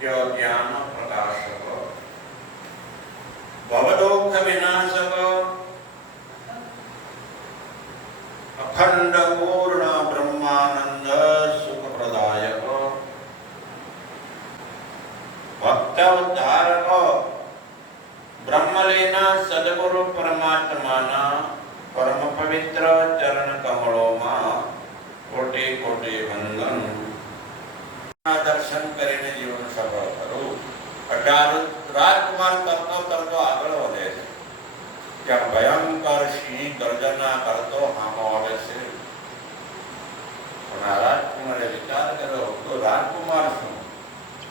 ज्ञान प्रकाशक भवदोख विनाशक अखंड पूर्ण ब्रह्मानंद सुख प्रदायक भक्त उद्धारक ब्रह्मलीना सदगुरु परमात्मा परम पवित्र ત્યાં ભયંકર સિંહ ગર્જના કરતો હામો આવે છે. રાજકુમારે વિચાર કર્યો, તો રાજકુમાર શું?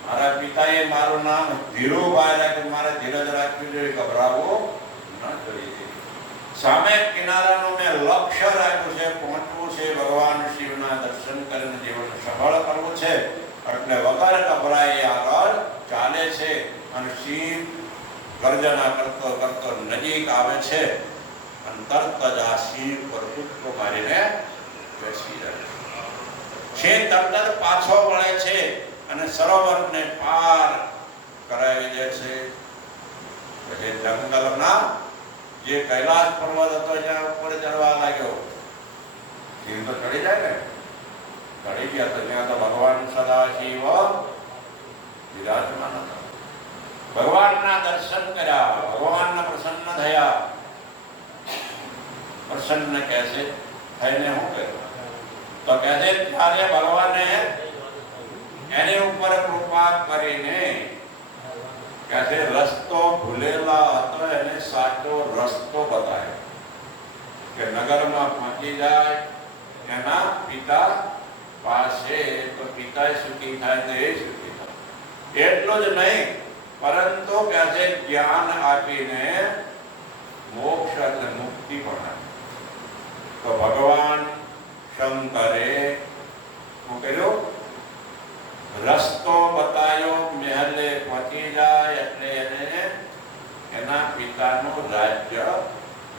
મારા પિતાએ મારું નામ ધીરુભાઈ રાખ્યું, મારે ધીરજ રાખવી જોઈએ, ગભરાવો ન જોઈએ. સામે કિનારાનું મેં લક્ષ્ય રાખ્યું છે, પહોંચવું છે, ભગવાન શિવના દર્શન કરીને જીવન સફળ કરવું છે. એટલે વગર ગભરાય આગળ ચાલે છે અને સિંહ ગર્જના કરતો કરતો નજીક આવે છે. અને તરત જ જે કૈલાસ પર્વત હતો ત્યાં ઉપર ચડવા લાગ્યો. સિંહ તો ચડી જાય ને. ચડી ગયા તો ત્યાં તો ભગવાન સદાશિવ વિરાજમાન હતા. ભગવાનના દર્શન કર્યા, ભગવાનના પ્રસન્ન થયા. પ્રસન્ન કહે છે થઈને હું કહ્યું? તો કહે છે ત્યારે ભગવાને એને ઉપર કૃપા કરીને કહે છે રસ્તો ભૂલેલા હતો, એને સાચો રસ્તો બતાવ્યો. કે નગરમાં પહોંચી જાય, એના પિતા પાસે, તો પિતા સુખી થાય તો એ સુખી થાય. એટલું જ નહીં પરંતુ છે જ્ઞાન આપીને મોક્ષ એટલે મુક્તિ પણ તો ભગવાન શંકરે શું કર્યું? રસ્તો બતાયો મહેલે પહોંચી જાય એટલે એને એના પિતાનું રાજ્ય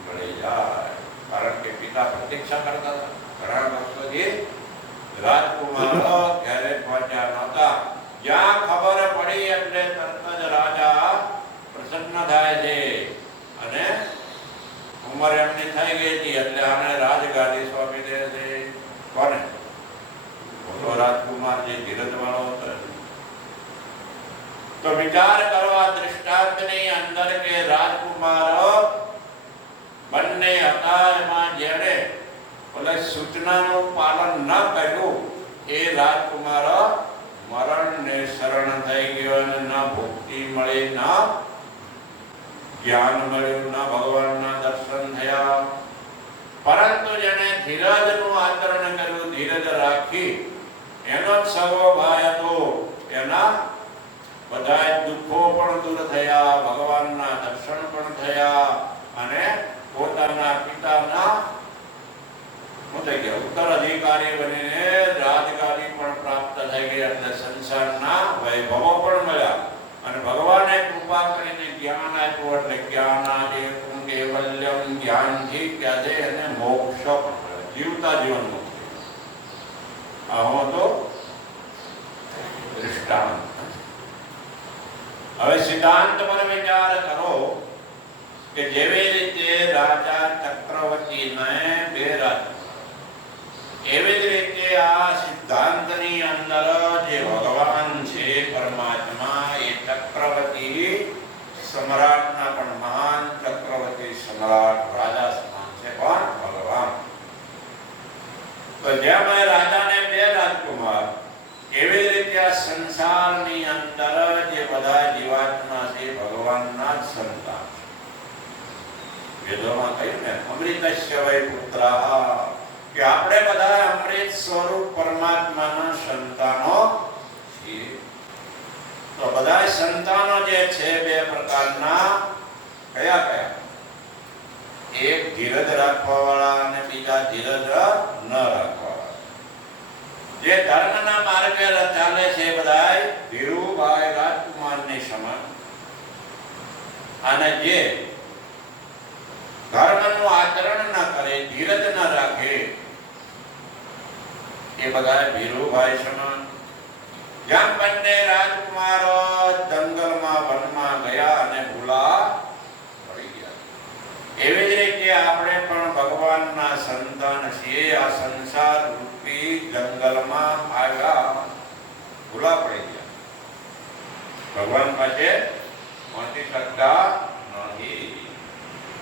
મળી જાય. કારણ કે પિતા પ્રતીક્ષા કરતા હતા. ઘણા વર્ષોથી રાજકુમાર ઘરે પહોંચ્યા નહોતા. જ્યાં ખબર પડી એટલે તરત થાય છે. અને ઉંમર એમની થઈ ગઈ હતી એટલે આને રાજગાદી સ્વામી દે છે. કોને? મોટો રાજકુમાર જે ધીરજવાળો હતો. તો વિચાર કરવા દ્રષ્ટાંતની અંદર કે રાજકુમાર બંને હતા એમાં જેણે બોલે સૂચનાનું પાલન ન કર્યું, એ રાજકુમાર મરણને શરણ થઈ ગયો અને ન ભુક્તિ મળી, ન જ્ઞાન મળ્યું ન ભગવાનના દર્શન થયા. પરંતુ જેને ધીરજનું આચરણ કર્યું, ધીરજ રાખી, એનો જ સર્વ ભાઈ હતો. એના બધા દુઃખો પણ દૂર થયા, ભગવાનના દર્શન પણ થયા અને પોતાના પિતાના, શું થઈ ગયા ઉત્તરાધિકારી બનીને રાજગાદી પણ પ્રાપ્ત થઈ ગઈ. એટલે સંસારના વૈભવો પણ મળ્યા. અને ભગવાને કૃપા કરીને જ્ઞાન આપ્યું એટલે જ્ઞાનાદે કેવલ્યમ જ્ઞાનથી ક્યાં છે એને મોક્ષ પણ મળે જીવતા જીવન મુક્તિ આવો તો દૃષ્ટાંત હવે સિદ્ધાંત પર વિચાર કરો કે જેવી રીતે રાજા ચક્રવર્તીને બે રાજા. એવી જ રીતે આ સિદ્ધાંતની અંદર જે ભગવાન છે પરમાત્મા એ ચક્રવર્તી સમ્રાટના પણ મહાન ચક્રવર્તી સમ્રાટ રાજા સમાન છે કોણ ભગવાન તો જેમ એ રાજાને બે રાજકુમાર એવી જ રીતે આ સંસારની અંદર જે બધા જીવાત્મા છે, ભગવાનના જ સંતાન. વેદોમાં કહ્યું ને, અમૃતસ્ય વૈ પુત્રાઃ કે આપણે બધા અમૃત સ્વરૂપ પરમાત્માના સંતાનો છીએ. તો બધા સંતાનો જે છે, બે પ્રકારના, કયા કયા? એક ધીરજ રાખવા વાળા અને બીજા ધીરજ ન રાખવા વાળા જે ધર્મના માર્ગે ચાલે છે બધા ધીરુભાઈ રાજકુમારની સમાન અને જે ધર્મનું આચરણ ના કરે, ધીરજ ના રાખે, એ બધા ધીરુભાઈ સમાન જેમ બંને રાજકુમારો જંગલમાં વનમાં ગયા અને ભૂલા પડી ગયા. એવી જ રીતે આપણે પણ ભગવાન ભગવાનના સંતાન છીએ. આ સંસાર રૂપી જંગલમાં આવ્યા. ભૂલા ભગવાન પાસે પહોંચી શકતા નથી.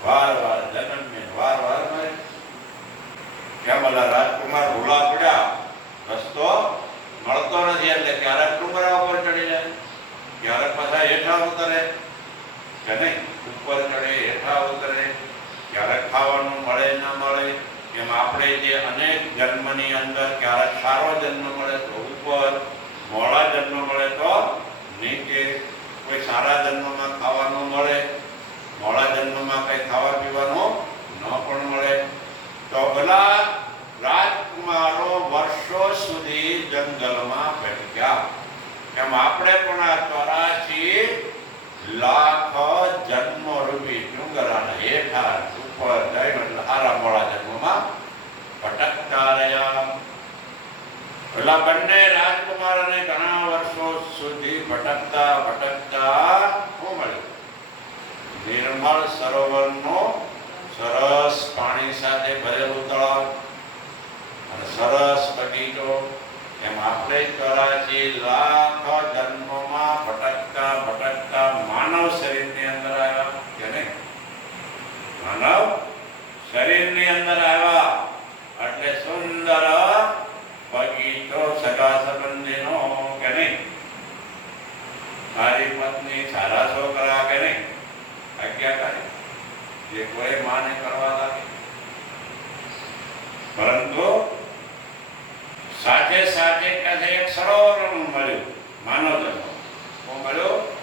વાર વાર જન્મ ને વાર વાર મરે કેમ ઓલા રાજકુમાર ભૂલા પડ્યા? રસ્તો મળતો નથી એટલે ક્યારેક ડુંગરા ઉપર ચડી જાય ક્યારેક પાછા હેઠા ઉતરે. કે નહીં? ઉપર ચડે, હેઠા ઉતરે. ક્યારેક ખાવાનું મળે, ન મળે. એમ આપણે જે અનેક જન્મની અંદર ક્યારેક સારો જન્મ મળે તો ઉપર મોડા જન્મ મળે તો નીચે કોઈ સારા જન્મમાં ખાવાનું મળે મોડા જન્મમાં કઈ ખાવા પીવાનું ન પણ મળે તો પેલા રાજકુમારો વર્ષો સુધી જંગલમાં ભટક્યા એમ આપણે પણ આ ચોરાશી લાખ જન્મ રૂપી ડુંગરાના હેઠા ઉપર જઈને એટલે હારા મોડા જન્મમાં ભટકતા રહ્યા પેલા બંને રાજકુમારોને ઘણા વર્ષો સુધી ભટકતા ભટકતા શું મળ્યું નિર્મળ સરોવરનો સરસ પાણી સાથે ભરેલું તળાવ અને સરસ બગીચો, એમ આપણે કરાચી લાખ જન્મોમાં ભટકતા ભટકતા માનવ શરીરની અંદર આવ્યા કે નહીં? માનવ શરીરની અંદર આવ્યા એટલે સુંદર બગીચો સગા સંબંધીનો કે નહીં સારી પત્ની સારા છોકરા કે નહીં આજ્ઞાકારી જે કોઈ માને કરવા લાગે. પરંતુ સાથે સાથે કહે એક સરોવર મળ્યું માનવ જન્મ શું મળ્યો?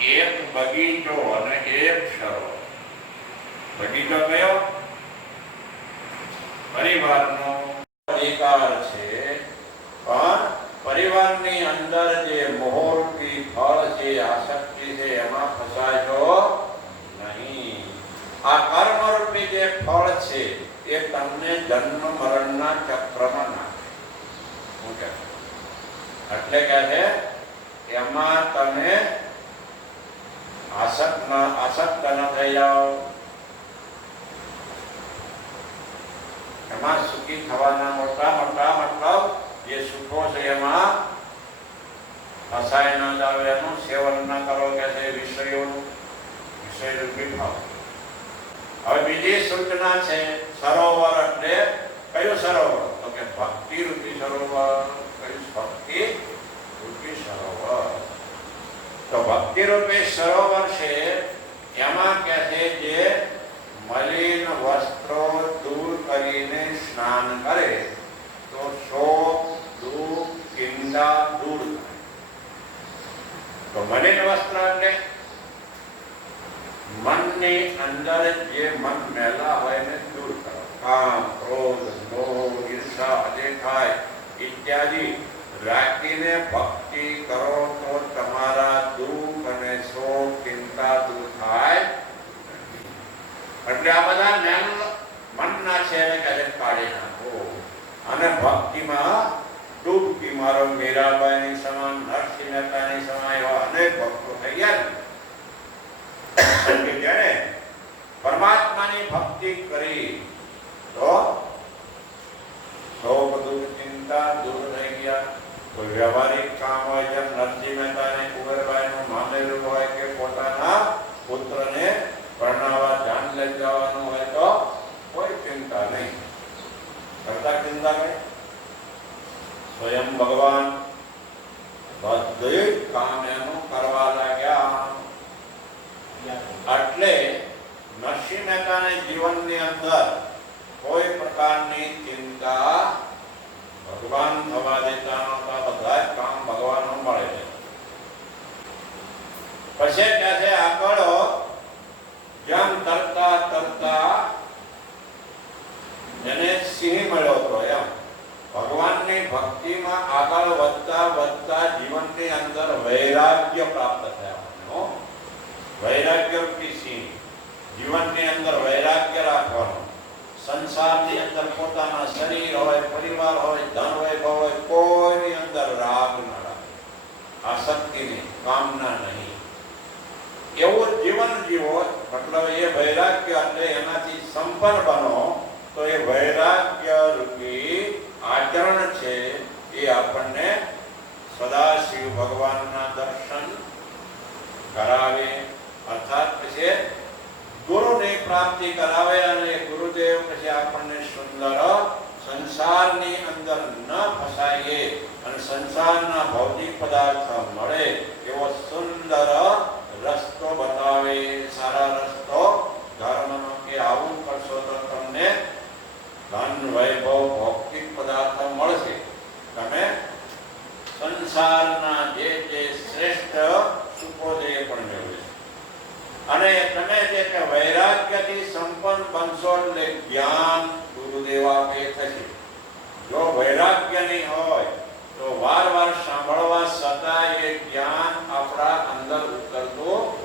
એક બગીચો અને એક સરોવર. બગીચો કયો? પરિવારનો અધિકાર છે, પણ પરિવારની અંદર જે મોહરૂપી ફળ છે આસક્તિ છે, એમાં નહીં આ કર્મરૂપી જે ફળ છે, એ તમને જન્મ, મરણના ચક્રમાં નાખે. હું એટલે કહે એમાં તમે આસક્ત આસક્ત ન થઈ જાઓ. એમાં સુખી થવાના મોટા મોટા મતલબ જે સુખો છે એમાં ફસાય ન જાવ એનું સેવન ન કરો. કે છે, વિષયોનું વિષય રૂપી ભાવ હવે બીજી સૂચના છે, સરોવર એટલે કયું સરોવર? તો કે ભક્તિ રૂપી સરોવર, કયું ભક્તિ રૂપી સરોવર? તો ભક્તિ રૂપી સરોવર છે, એમાં કે છે જે મલિન વસ્ત્રો દૂર કરીને સ્નાન કરે, તો શોક, દુઃખ ચિંતા દૂર થાય. તો મલિન વસ્ત્ર એટલે મનની અંદર જે મન મેલા હોય એને દૂર કરો. કામ ક્રોધ મોહ ઈર્ષા અદેખાય ઇત્યાદિ. રાખીને ભક્તિ કરો તો તમારા દુઃખ અને શોક ચિંતા દૂર થાય. એટલે આ બધા મેલ મનના છે એને કહે કાઢી નાખો. અને ભક્તિમાં ડૂબકી મારો મીરાબાઈની સમાન નરસિંહ મહેતાની સમાન એવા અનેક ભક્તો થઈ ગયા ને કે જેણે પરમાત્માની ભક્તિ કરી તો સૌ બધું ચિંતા દૂર થઈ ગયા કોઈ વ્યવહારિક કામ હોય જેમ નરસિંહ મહેતાને કુંવરબાઈનું મામેલું હોય કે પોતાના પુત્રને પરણાવવા જાન લઈ જવાનું હોય તો કોઈ ચિંતા નહીં કરતા ચિંતા નહીં સ્વયં ભગવાન બધે કામ એનું કરવા લાગ્યા એટલે નરસિંહ મહેતાને જીવનની અંદર કોઈ પ્રકારની ચિંતા ભગવાન થવા દેતા નહોતા બધા જ કામ ભગવાન મળે છે પછી કહે છે આગળ જેમ તરતા તરતા એને સિંહ મળ્યો હતો એમ. ભગવાનની ભક્તિમાં આગળ વધતા વધતા જીવનની અંદર વૈરાગ્ય પ્રાપ્ત થયા વૈરાગ્ય સિંહ. જીવનની અંદર વૈરાગ્ય રાખવાનું. સંસારની અંદર પોતાના શરીર હોય, પરિવાર હોય, ધન હોય હોય, કોઈની અંદર રાગ ન રાખે. આસક્તિ નહીં કામના નહીં. એવું જીવન જીવો, મતલબ એ વૈરાગ્ય એટલે એનાથી સંપન્ન બનો તો એ વૈરાગ્ય રૂપી આચરણ છે એ આપણને સદાશિવ ભગવાનના દર્શન કરાવે. અર્થાત પછી ગુરુની પ્રાપ્તિ કરાવે અને ગુરુદેવ પછી આપણને સુંદર સંસારની અંદર ન ફસાઈએ અને સંસારના ભૌતિક પદાર્થ મળે એવો સુંદર રસ્તો બતાવે. સારા રસ્તો ધર્મનો કે આવું કરશો તો તમને ધન વૈભવ ભૌતિક પદાર્થ મળશે. તમે સંસારના જે જે શ્રેષ્ઠ સુખોદય પણ મેળવશે અને તમે જે કે વૈરાગ્યથી સંપન્ન બનશો એટલે જ્ઞાન ગુરુદેવ આપે થશે. જો વૈરાગ્ય નહીં હોય, તો વાર વાર સાંભળવા છતાં એ જ્ઞાન આપણા અંદર ઉતરતું